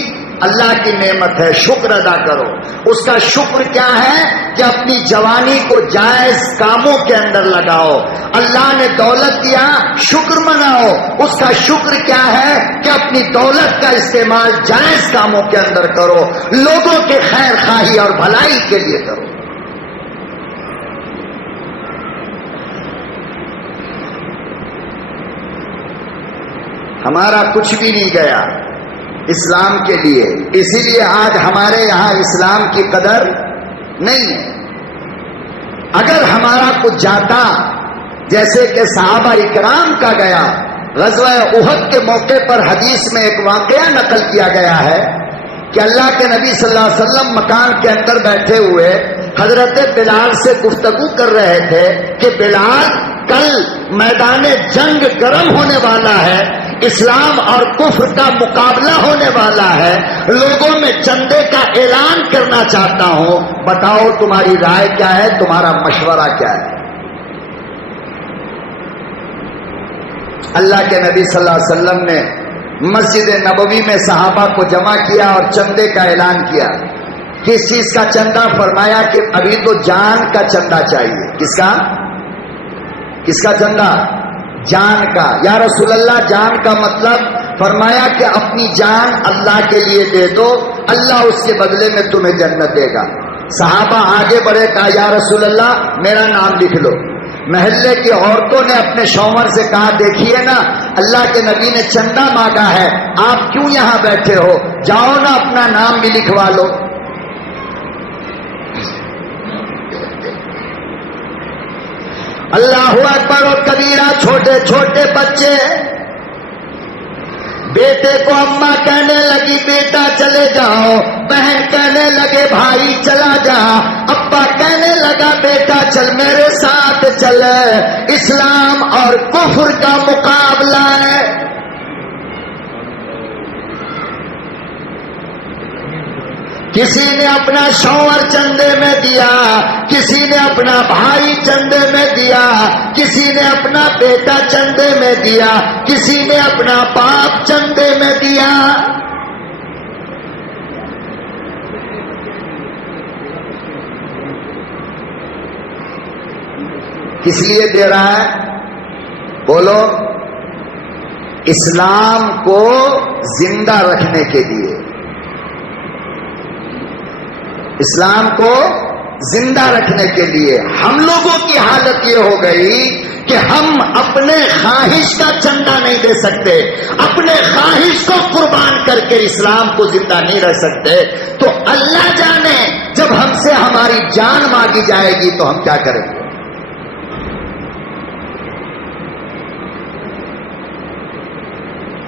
اللہ کی نعمت ہے, شکر ادا کرو. اس کا شکر کیا ہے کہ اپنی جوانی کو جائز کاموں کے اندر لگاؤ. اللہ نے دولت دیا, شکر مناؤ. اس کا شکر کیا ہے کہ اپنی دولت کا استعمال جائز کاموں کے اندر کرو, لوگوں کے خیر خواہی اور بھلائی کے لیے کرو. ہمارا کچھ بھی نہیں گیا اسلام کے لیے, اسی لیے آج ہمارے یہاں اسلام کی قدر نہیں ہے. اگر ہمارا کچھ جاتا جیسے کہ صحابہ اکرام کا گیا, غزوہ احد کے موقع پر حدیث میں ایک واقعہ نقل کیا گیا ہے کہ اللہ کے نبی صلی اللہ علیہ وسلم مکان کے اندر بیٹھے ہوئے حضرت بلال سے گفتگو کر رہے تھے کہ بلال کل میدان جنگ گرم ہونے والا ہے, اسلام اور کفر کا مقابلہ ہونے والا ہے, لوگوں میں چندے کا اعلان کرنا چاہتا ہوں, بتاؤ تمہاری رائے کیا ہے, تمہارا مشورہ کیا ہے. اللہ کے نبی صلی اللہ علیہ وسلم نے مسجد نبوی میں صحابہ کو جمع کیا اور چندے کا اعلان کیا. کس چیز کا چندہ؟ فرمایا کہ ابھی تو جان کا چندہ چاہیے. کس کا؟ کس کا چندہ؟ جان کا. یا رسول اللہ جان کا مطلب؟ فرمایا کہ اپنی جان اللہ کے لیے دے دو، اللہ اس کے بدلے میں تمہیں جنت دے گا. صحابہ آگے بڑھے، کہا یا رسول اللہ میرا نام لکھ لو. محلے کی عورتوں نے اپنے شوہر سے کہا دیکھیے نا اللہ کے نبی نے چندہ مانگا ہے، آپ کیوں یہاں بیٹھے ہو، جاؤ نا اپنا نام بھی لکھوا لو. اللہ اکبر و کبیرہ. چھوٹے چھوٹے بچے بیٹے کو اماں کہنے لگی بیٹا چلے جاؤ، بہن کہنے لگے بھائی چلا جا، ابا کہنے لگا بیٹا چل میرے ساتھ چل. اسلام اور کفر کا مقابلہ ہے. کسی نے اپنا شوہر چندے میں دیا، کسی نے اپنا بھائی چندے میں دیا، کسی نے اپنا بیٹا چندے میں دیا، کسی نے اپنا باپ چندے میں دیا. کس لیے دے رہا ہے؟ بولو. اسلام کو زندہ رکھنے کے لیے. اسلام کو زندہ رکھنے کے لیے. ہم لوگوں کی حالت یہ ہو گئی کہ ہم اپنے خواہش کا چندہ نہیں دے سکتے، اپنے خواہش کو قربان کر کے اسلام کو زندہ نہیں رہ سکتے. تو اللہ جانے جب ہم سے ہماری جان مانگی جائے گی تو ہم کیا کریں گے؟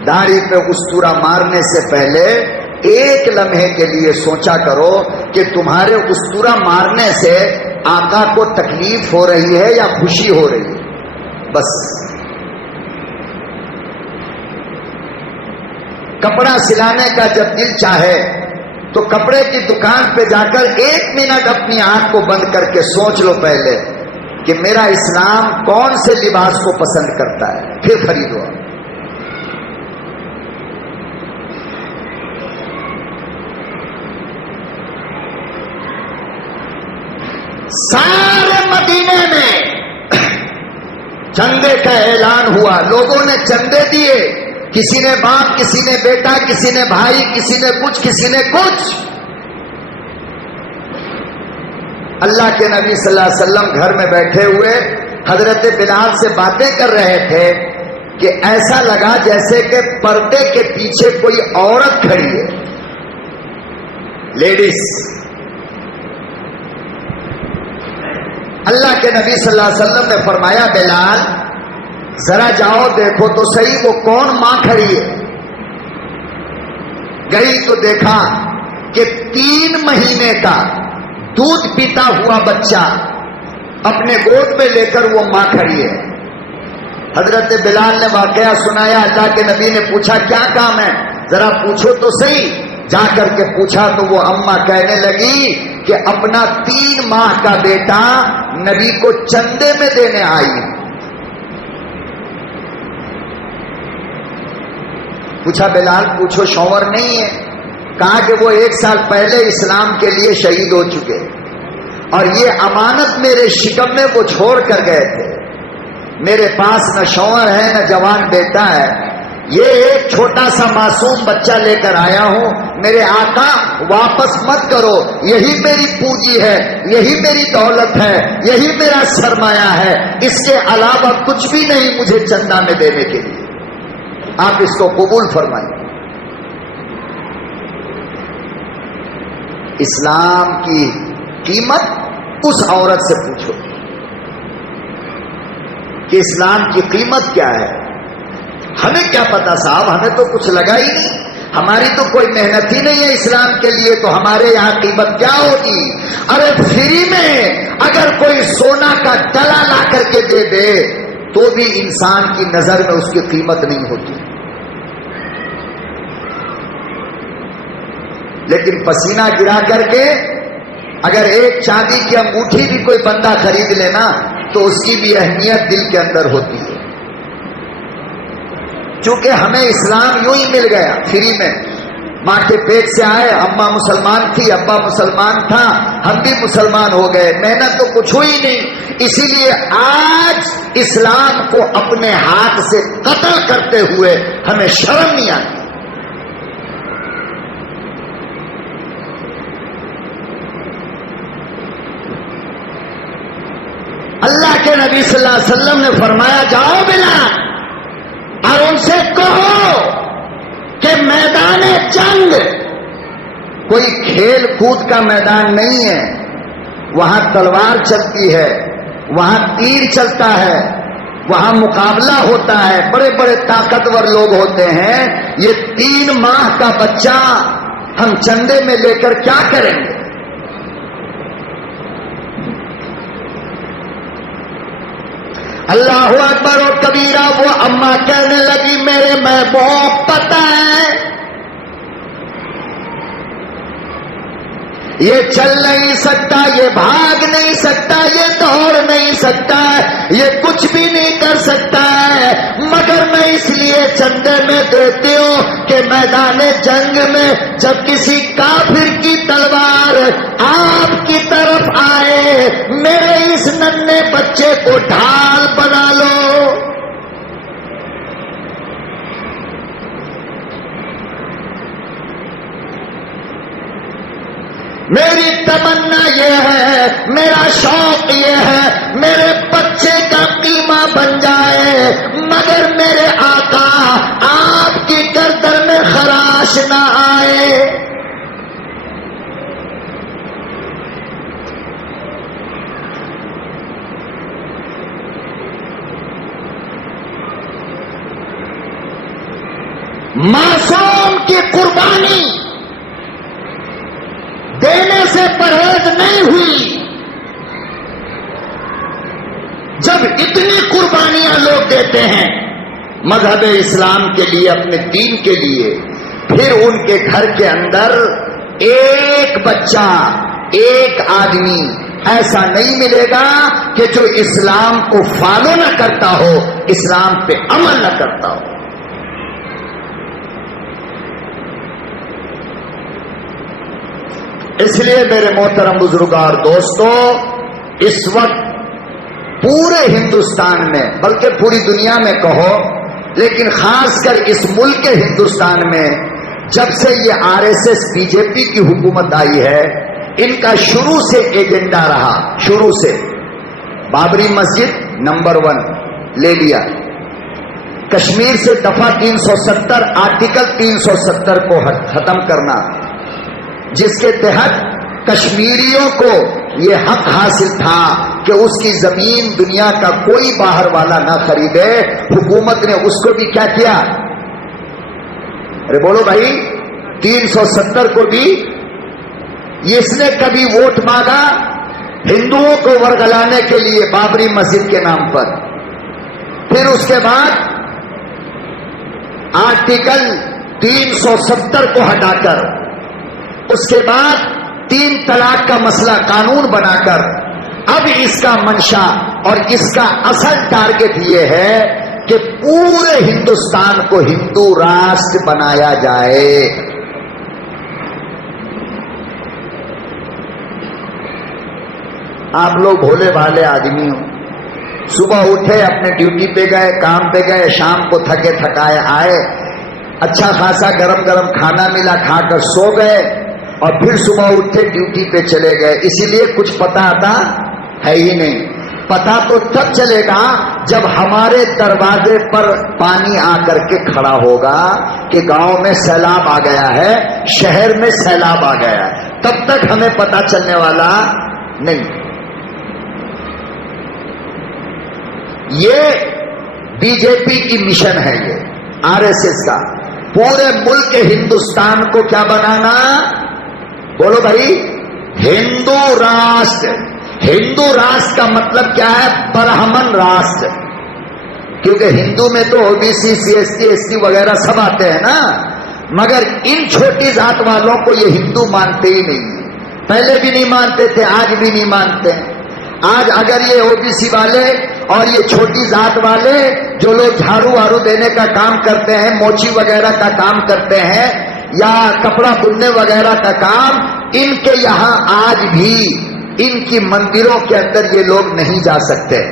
داڑھی پہ استورا مارنے سے پہلے ایک لمحے کے لیے سوچا کرو کہ تمہارے استورا مارنے سے آقا کو تکلیف ہو رہی ہے یا خوشی ہو رہی ہے. بس. کپڑا سلانے کا جب دل چاہے تو کپڑے کی دکان پہ جا کر 1 منٹ اپنی آنکھ کو بند کر کے سوچ لو پہلے کہ میرا اسلام کون سے لباس کو پسند کرتا ہے، پھر خریدو. سارے مدینے میں چندے کا اعلان ہوا، لوگوں نے چندے دیے، کسی نے باپ، کسی نے بیٹا، کسی نے بھائی، کسی نے کچھ، کسی نے کچھ. اللہ کے نبی صلی اللہ علیہ وسلم گھر میں بیٹھے ہوئے حضرت بلال سے باتیں کر رہے تھے کہ ایسا لگا جیسے کہ پردے کے پیچھے کوئی عورت کھڑی ہے، لیڈیز. اللہ کے نبی صلی اللہ علیہ وسلم نے فرمایا بلال ذرا جاؤ دیکھو تو صحیح وہ کون ماں کھڑی ہے. گئی تو دیکھا کہ 3 مہینے کا دودھ پیتا ہوا بچہ اپنے گود میں لے کر وہ ماں کھڑی ہے. حضرت بلال نے واقعہ سنایا. اللہ کے نبی نے پوچھا کیا کام ہے، ذرا پوچھو تو صحیح. جا کر کے پوچھا تو وہ اماں کہنے لگی کہ اپنا 3 ماہ کا بیٹا نبی کو چندے میں دینے آئی. پوچھا بلال پوچھو شوہر نہیں ہے؟ کہا کہ وہ 1 سال پہلے اسلام کے لیے شہید ہو چکے اور یہ امانت میرے شکم میں وہ چھوڑ کر گئے تھے. میرے پاس نہ شوہر ہے نہ جوان بیٹا ہے، یہ ایک چھوٹا سا معصوم بچہ لے کر آیا ہوں. میرے آقا واپس مت کرو، یہی میری پونجی ہے، یہی میری دولت ہے، یہی میرا سرمایہ ہے، اس کے علاوہ کچھ بھی نہیں مجھے چندہ میں دینے کے لیے. آپ اس کو قبول فرمائیں. اسلام کی قیمت اس عورت سے پوچھو کہ اسلام کی قیمت کیا ہے. ہمیں کیا پتا صاحب، ہمیں تو کچھ لگا ہی نہیں، ہماری تو کوئی محنت ہی نہیں ہے اسلام کے لیے، تو ہمارے یہاں قیمت کیا ہوگی. ارے فری میں اگر کوئی سونا کا ڈلا لا کر کے دے دے تو بھی انسان کی نظر میں اس کی قیمت نہیں ہوتی. لیکن پسینہ گرا کر کے اگر ایک چاندی کی انگوٹھی بھی کوئی بندہ خرید لینا تو اس کی بھی اہمیت دل کے اندر ہوتی ہے. چونکہ ہمیں اسلام یوں ہی مل گیا فری میں، ماں کے پیٹ سے آئے، اماں مسلمان تھی، ابا مسلمان تھا، ہم بھی مسلمان ہو گئے، محنت تو کچھ ہوئی نہیں، اسی لیے آج اسلام کو اپنے ہاتھ سے قتل کرتے ہوئے ہمیں شرم نہیں آتی۔ اللہ کے نبی صلی اللہ علیہ وسلم نے فرمایا جاؤ بلال اور ان سے کہو کہ میدان جنگ کوئی کھیل کود کا میدان نہیں ہے، وہاں تلوار چلتی ہے، وہاں تیر چلتا ہے، وہاں مقابلہ ہوتا ہے، بڑے بڑے طاقتور لوگ ہوتے ہیں، یہ 3 ماہ کا بچہ ہم چندے میں لے کر کیا کریں گے؟ اللہ اکبر و کبیرہ۔ وہ اماں کہنے لگی میرے محبوب پتہ ہے یہ چل نہیں سکتا، یہ بھاگ نہیں سکتا، یہ دوڑ نہیں سکتا، یہ کچھ بھی نہیں کر سکتا ہے، مگر میں اس لیے چندے میں دیتی ہوں کہ میدان جنگ میں جب کسی کافر کی تلوار آپ کی طرف آئے میرے اس ننھے بچے کو ڈھال بنا لو۔ میری تمنا یہ ہے، میرا شوق یہ ہے میرے بچے کا قیمہ بن جائے، مگر میرے آقا آپ کی گردن میں خراش نہ آئے۔ معصوم کی قربانی دینے سے پرہیز نہیں ہوئی۔ جب اتنی قربانیاں لوگ دیتے ہیں مذہب اسلام کے لیے، اپنے دین کے لیے، پھر ان کے گھر کے اندر ایک بچہ، ایک آدمی ایسا نہیں ملے گا کہ جو اسلام کو فالو نہ کرتا ہو، اسلام پہ عمل نہ کرتا ہو۔ اس لیے میرے محترم بزرگوں اور دوستو، اس وقت پورے ہندوستان میں بلکہ پوری دنیا میں کہو، لیکن خاص کر اس ملک ہندوستان میں جب سے یہ RSS BJP کی حکومت آئی ہے، ان کا شروع سے ایجنڈا رہا، شروع سے بابری مسجد نمبر 1 لے لیا، کشمیر سے دفعہ 370 آرٹیکل 370 کو ختم کرنا، جس کے تحت کشمیریوں کو یہ حق حاصل تھا کہ اس کی زمین دنیا کا کوئی باہر والا نہ خریدے، حکومت نے اس کو بھی کیا کیا؟ ارے بولو بھائی، 370 کو بھی اس نے کبھی ووٹ مانگا ہندوؤں کو ورگلانے کے لیے بابری مسجد کے نام پر؟ پھر اس کے بعد آرٹیکل 370 کو ہٹا کر، اس کے بعد 3 طلاق کا مسئلہ قانون بنا کر، اب اس کا منشا اور اس کا اصل ٹارگٹ یہ ہے کہ پورے ہندوستان کو ہندو راشٹر بنایا جائے۔ آپ لوگ بھولے بھالے آدمی ہو، صبح اٹھے اپنے ڈیوٹی پہ گئے، کام پہ گئے، شام کو تھکے تھکائے آئے، اچھا خاصا گرم گرم کھانا ملا، کھا کر سو گئے، اور پھر صبح اٹھے ڈیوٹی پہ چلے گئے۔ اسی لیے کچھ پتا آتا ہے ہی نہیں۔ پتا تو تب چلے گا جب ہمارے دروازے پر پانی آ کر کے کھڑا ہوگا کہ گاؤں میں سیلاب آ گیا ہے، شہر میں سیلاب آ گیا ہے، تب تک ہمیں پتا چلنے والا نہیں۔ یہ BJP کی مشن ہے، یہ RSS کا، پورے ملک ہندوستان کو کیا بنانا؟ بولو بھائی، ہندو راشٹر۔ ہندو راشٹر کا مطلب کیا ہے؟ برہمن راشٹر، کیونکہ ہندو میں تو OBC CST ST وغیرہ سب آتے ہیں نا، مگر ان چھوٹی ذات والوں کو یہ ہندو مانتے ہی نہیں، پہلے بھی نہیں مانتے تھے، آج بھی نہیں مانتے۔ آج اگر یہ او بی سی والے اور یہ چھوٹی ذات والے جو لوگ جھاڑو وارو دینے کا کام کرتے ہیں، موچی وغیرہ کا کام کرتے ہیں، یا کپڑا بننے وغیرہ کا کام، ان کے یہاں آج بھی ان کی مندروں کے اندر یہ لوگ نہیں جا سکتے.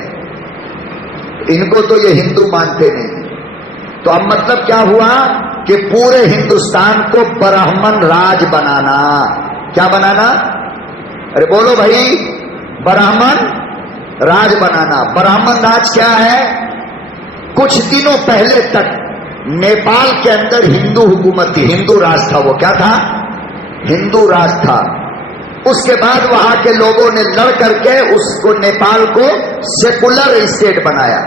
ان کو تو یہ ہندو مانتے نہیں. تو اب مطلب کیا ہوا کہ پورے ہندوستان کو برہمن راج بنانا. کیا بنانا؟ ارے بولو بھائی، برہمن راج بنانا. برہمن راج کیا ہے؟ کچھ دنوں پہلے تک نیپال کے اندر ہندو حکومت تھی، ہندو راج تھا. وہ کیا تھا؟ ہندو راج تھا. اس کے بعد وہاں کے لوگوں نے لڑ کر کے اس کو، نیپال کو سیکولر اسٹیٹ بنایا.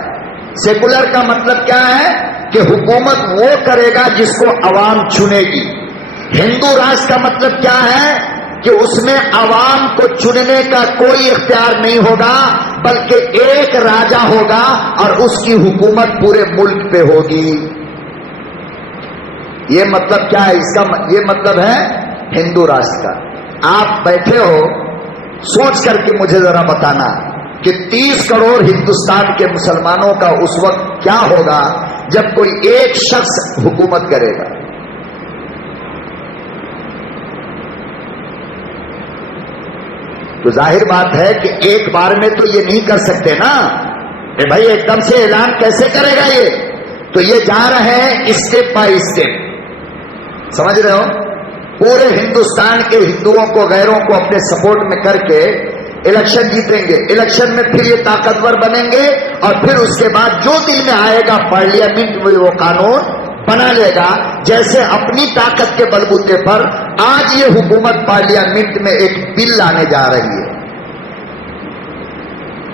سیکولر کا مطلب کیا ہے کہ حکومت وہ کرے گا جس کو عوام چنے گی. ہندو راج کا مطلب کیا ہے کہ اس میں عوام کو چننے کا کوئی اختیار نہیں ہوگا، بلکہ ایک راجا ہوگا اور اس کی حکومت پورے ملک پہ ہوگی. یہ مطلب کیا ہے اس کا؟ یہ مطلب ہے ہندو راج کا. آپ بیٹھے ہو، سوچ کر کے مجھے ذرا بتانا کہ 30 کروڑ ہندوستان کے مسلمانوں کا اس وقت کیا ہوگا جب کوئی ایک شخص حکومت کرے گا. تو ظاہر بات ہے کہ ایک بار میں تو یہ نہیں کر سکتے نا کہ بھائی ایک دم سے اعلان کیسے کرے گا یہ. تو یہ جا رہے ہیں اسٹیپ بائی اسٹیپ. سمجھ رہے ہو؟ پورے ہندوستان کے ہندوؤں کو، غیروں کو اپنے سپورٹ میں کر کے الیکشن جیتیں گے. الیکشن میں پھر یہ طاقتور بنیں گے اور پھر اس کے بعد جو دل میں آئے گا پارلیمنٹ میں وہ قانون بنا لے گا. جیسے اپنی طاقت کے بلبوتے پر آج یہ حکومت پارلیمنٹ میں ایک بل لانے جا رہی ہے.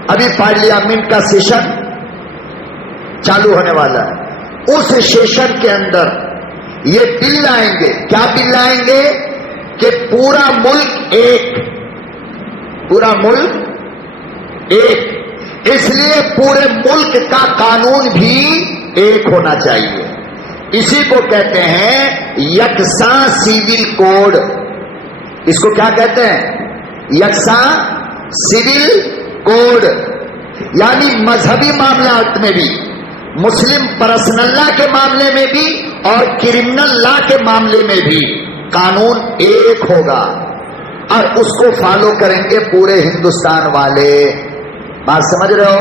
ابھی پارلیمنٹ کا سیشن چالو ہونے والا ہے. اس سیشن کے اندر یہ بل لائیں گے. کیا بل لائیں گے؟ کہ پورا ملک ایک، پورا ملک ایک. اس لیے پورے ملک کا قانون بھی ایک ہونا چاہیے. اسی کو کہتے ہیں یکساں سیول کوڈ. اس کو کیا کہتے ہیں؟ یکساں سیول کوڈ. یعنی مذہبی معاملات میں بھی، مسلم پرسنل لا کے معاملے میں بھی اور کرمنل لا کے معاملے میں بھی قانون ایک ہوگا اور اس کو فالو کریں گے پورے ہندوستان والے. بات سمجھ رہے ہو؟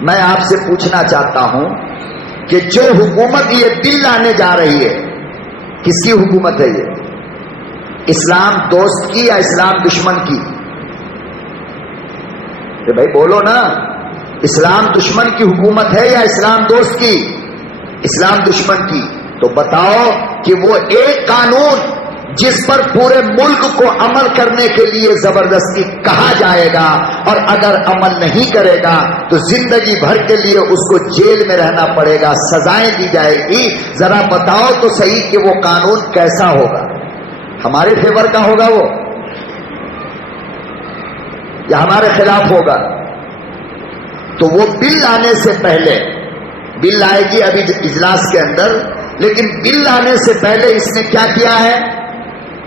میں آپ سے پوچھنا چاہتا ہوں کہ جو حکومت یہ بل لانے جا رہی ہے، کس کی حکومت ہے یہ؟ اسلام دوست کی یا اسلام دشمن کی؟ کہ بھائی بولو نا، اسلام دشمن کی حکومت ہے یا اسلام دوست کی؟ اسلام دشمن کی. تو بتاؤ کہ وہ ایک قانون جس پر پورے ملک کو عمل کرنے کے لیے زبردستی کہا جائے گا اور اگر عمل نہیں کرے گا تو زندگی بھر کے لیے اس کو جیل میں رہنا پڑے گا، سزائیں دی جائے گی. ذرا بتاؤ تو صحیح کہ وہ قانون کیسا ہوگا؟ ہمارے فیور کا ہوگا وہ یا ہمارے خلاف ہوگا؟ تو وہ بل لانے سے پہلے، بل لائے گی ابھی اجلاس کے اندر، لیکن بل لانے سے پہلے اس نے کیا کیا ہے؟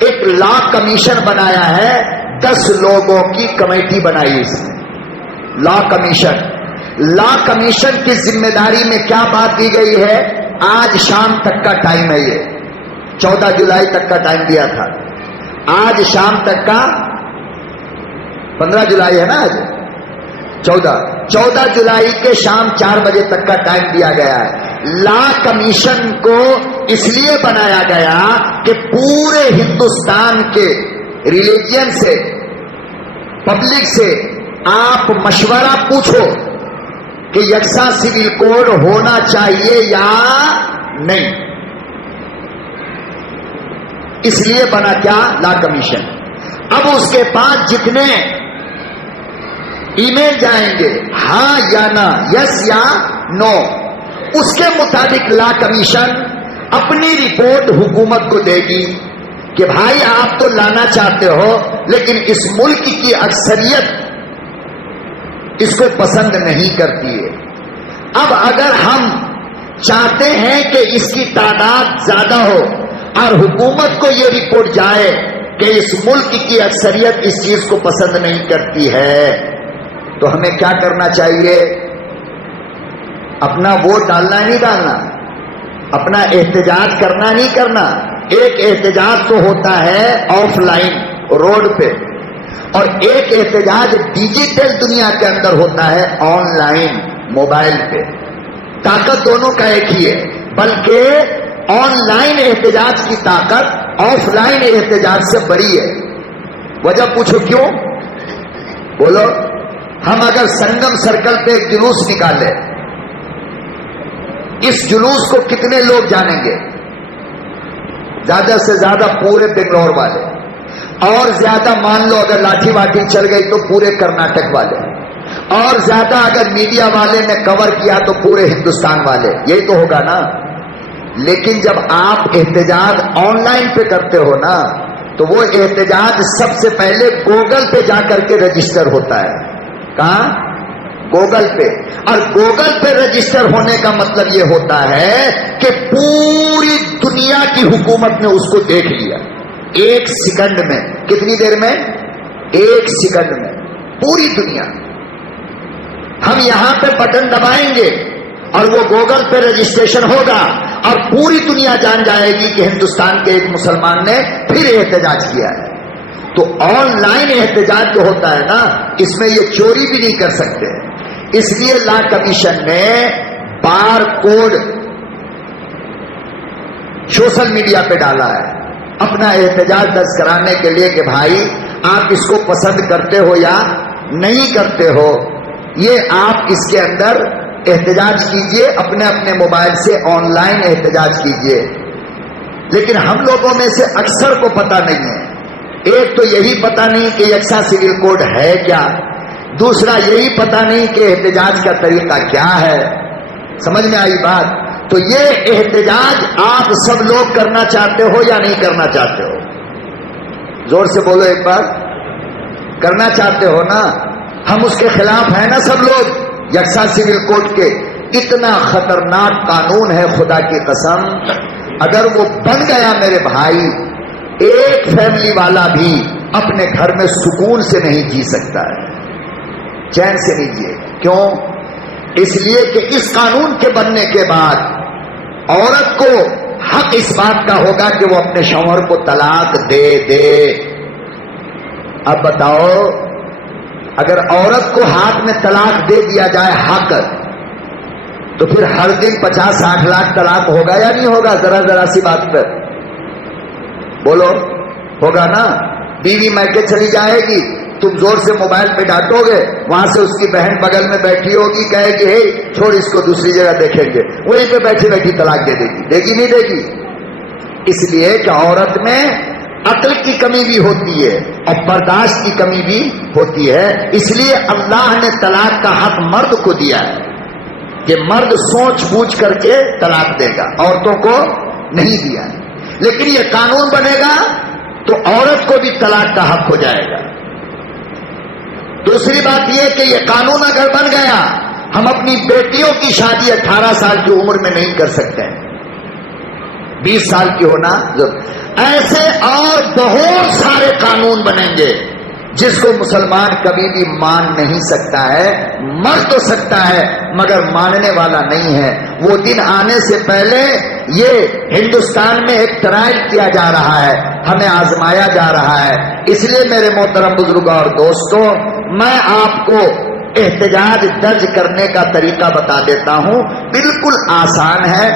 ایک لا کمیشن بنایا ہے. 10 لوگوں کی کمیٹی بنائی اس نے، لا کمیشن. لا کمیشن کی ذمہ داری میں کیا بات دی گئی ہے؟ آج شام تک کا ٹائم ہے. یہ 14 جولائی تک کا ٹائم دیا تھا. آج شام تک کا، 15 جولائی ہے نا آج، 14 جولائی کے شام 4 بجے تک کا ٹائم دیا گیا ہے. لا کمیشن کو اس لیے بنایا گیا کہ پورے ہندوستان کے ریلیجن سے، پبلک سے آپ مشورہ پوچھو کہ یکساں سول کوڈ ہونا چاہیے یا نہیں. اس لیے بنا کیا؟ لا کمیشن. اب اس کے پاس جتنے ای میل جائیں گے ہاں یا نہ، یس یا نو، اس کے مطابق لا کمیشن اپنی رپورٹ حکومت کو دے گی کہ بھائی آپ تو لانا چاہتے ہو لیکن اس ملک کی اکثریت اس کو پسند نہیں کرتی ہے. اب اگر ہم چاہتے ہیں کہ اس کی تعداد زیادہ ہو اور حکومت کو یہ رپورٹ جائے کہ اس ملک کی اکثریت اس چیز کو پسند نہیں کرتی ہے، تو ہمیں کیا کرنا چاہیے؟ اپنا ووٹ ڈالنا نہیں ڈالنا، اپنا احتجاج کرنا نہیں کرنا۔ ایک احتجاج تو ہوتا ہے آف لائن روڈ پہ، اور ایک احتجاج ڈیجیٹل دنیا کے اندر ہوتا ہے آن لائن موبائل پہ۔ طاقت دونوں کا ایک ہی ہے، بلکہ آن لائن احتجاج کی طاقت آف لائن احتجاج سے بڑی ہے۔ وجہ پوچھو کیوں؟ بولو۔ ہم اگر سنگم سرکل پہ ایک جلوس نکالے، اس جلوس کو کتنے لوگ جانیں گے؟ زیادہ سے زیادہ پورے بنگلور والے، اور زیادہ مان لو اگر لاٹھی واٹھی چل گئی تو پورے کرناٹک والے، اور زیادہ اگر میڈیا والے نے کور کیا تو پورے ہندوستان والے۔ یہی تو ہوگا نا۔ لیکن جب آپ احتجاج آن لائن پہ کرتے ہو نا، تو وہ احتجاج سب سے پہلے گوگل پہ جا کر کے رجسٹر ہوتا ہے۔ کہاں؟ گوگل پہ۔ اور گوگل پہ رجسٹر ہونے کا مطلب یہ ہوتا ہے کہ پوری دنیا کی حکومت نے اس کو دیکھ لیا ایک سیکنڈ میں۔ کتنی دیر میں؟ ایک سیکنڈ میں پوری دنیا۔ ہم یہاں پہ بٹن دبائیں گے اور وہ گوگل پہ رجسٹریشن ہوگا، اور پوری دنیا جان جائے گی کہ ہندوستان کے ایک مسلمان نے پھر احتجاج کیا ہے۔ تو آن لائن احتجاج جو ہوتا ہے نا، اس میں یہ چوری بھی نہیں کر سکتے۔ اس لیے لا کمیشن نے بار کوڈ سوشل میڈیا پہ ڈالا ہے اپنا احتجاج درج کرانے کے لیے کہ بھائی آپ اس کو پسند کرتے ہو یا نہیں کرتے ہو، یہ آپ اس کے اندر احتجاج کیجئے، اپنے اپنے موبائل سے آن لائن احتجاج کیجئے۔ لیکن ہم لوگوں میں سے اکثر کو پتہ نہیں ہے۔ ایک تو یہی پتہ نہیں کہ یکساں سول کوڈ ہے کیا، دوسرا یہی پتہ نہیں کہ احتجاج کا طریقہ کیا ہے۔ سمجھ میں آئی بات؟ تو یہ احتجاج آپ سب لوگ کرنا چاہتے ہو یا نہیں کرنا چاہتے ہو؟ زور سے بولو ایک بار۔ کرنا چاہتے ہو نا؟ ہم اس کے خلاف ہیں نا سب لوگ یکساں سول کوڈ کے۔ اتنا خطرناک قانون ہے خدا کی قسم، اگر وہ بن گیا میرے بھائی، ایک فیملی والا بھی اپنے گھر میں سکون سے نہیں جی سکتا ہے، چین سے نہیں جیے۔ کیوں؟ اس لیے کہ اس قانون کے بننے کے بعد عورت کو حق اس بات کا ہوگا کہ وہ اپنے شوہر کو طلاق دے۔ اب بتاؤ، اگر عورت کو ہاتھ میں طلاق دے دیا جائے حق، تو پھر ہر دن 50-60 لاکھ طلاق ہوگا یا نہیں ہوگا؟ ذرا سی بات پر بولو، ہوگا نا؟ بیوی میکے چلی جائے گی، تم زور سے موبائل پہ ڈانٹو گے، وہاں سے اس کی بہن بغل میں بیٹھی ہوگی، کہے گی ہے چھوڑ اس کو، دوسری جگہ دیکھیں گے، وہیں پہ بیٹھی بیٹھی طلاق دے دے گی نہیں دے گی؟ اس لیے کہ عورت میں عقل کی کمی بھی ہوتی ہے اور برداشت کی کمی بھی ہوتی ہے۔ اس لیے اللہ نے طلاق کا حق مرد کو دیا ہے کہ مرد سوچ بوجھ کر کے طلاق دے گا، عورتوں کو نہیں دیا ہے۔ لیکن یہ قانون بنے گا تو عورت کو بھی طلاق کا حق ہو جائے گا۔ دوسری بات یہ کہ یہ قانون اگر بن گیا، ہم اپنی بیٹیوں کی شادی 18 سال کی عمر میں نہیں کر سکتے ہیں، 20 سال کی ہونا ایسے اور بہت سارے قانون بنیں گے جس کو مسلمان کبھی بھی مان نہیں سکتا ہے۔ مر تو سکتا ہے مگر ماننے والا نہیں ہے۔ وہ دن آنے سے پہلے یہ ہندوستان میں ایک ٹرائل کیا جا رہا ہے، ہمیں آزمایا جا رہا ہے۔ اس لیے میرے محترم بزرگوں اور دوستوں، میں آپ کو احتجاج درج کرنے کا طریقہ بتا دیتا ہوں، بالکل آسان ہے۔